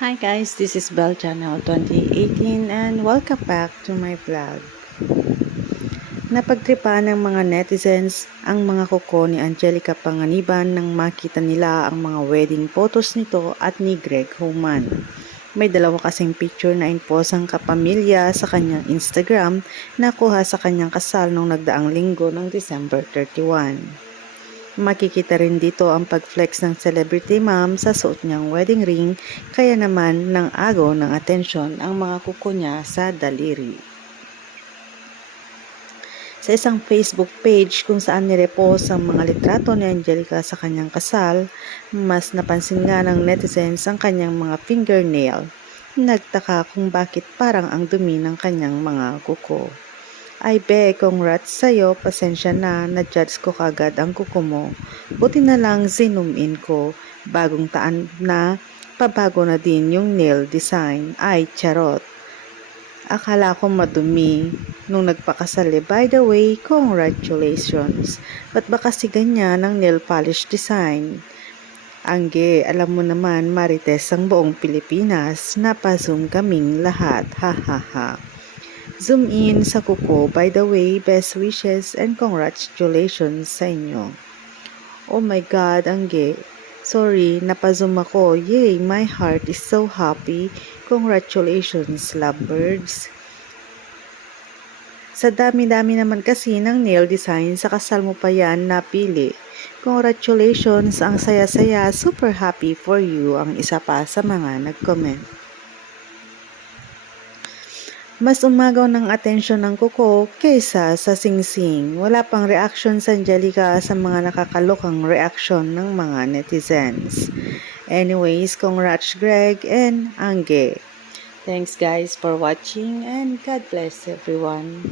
Hi guys, this is Bell Channel 2018 and welcome back to my vlog. Napagtripan ng mga netizens ang mga kuko ni Angelica Panganiban nang makita nila ang mga wedding photos nito at ni Greg Human. May dalawa kasing picture na inpost ang kapamilya sa kanyang Instagram na kuha sa kanyang kasal noong nagdaang linggo ng December 31. Makikita rin dito ang pag-flex ng celebrity mom sa suot niyang wedding ring kaya naman nang agaw ng atensyon ang mga kuko niya sa daliri. Sa isang Facebook page kung saan nirepost ang mga litrato ni Angelica sa kanyang kasal, mas napansin nga ng netizens ang kanyang mga fingernail. Nagtaka kung bakit parang ang dumi ng kanyang mga kuko. Ay be, congrats sa'yo, pasensya na, na-judge ko kagad ang kuko mo. Buti na lang zoom in ko, bagong taan na, pabago na din yung nail design. Ay, charot. Akala ko madumi nung nagpakasali. By the way, congratulations. Ba't ba kasi ganyan ang nail polish design? Angge, alam mo naman, Marites ang buong Pilipinas, napazoom kaming lahat, ha ha ha. Zoom in sa kuko. By the way, best wishes and congratulations sa inyo. Oh my God, Angge. Sorry, napazoom ako. Yay, my heart is so happy. Congratulations, lovebirds. Sa dami-dami naman kasi ng nail design, sa kasal mo pa yan napili. Congratulations, ang saya-saya, super happy for you ang isa pa sa mga nag-comment. Mas umagaw ng atensyon ng kuko kaysa sa singsing. Wala pang reaction sa Angelica sa mga nakakalokang reaction ng mga netizens. Anyways, congrats Greg and Angge. Thanks guys for watching and God bless everyone.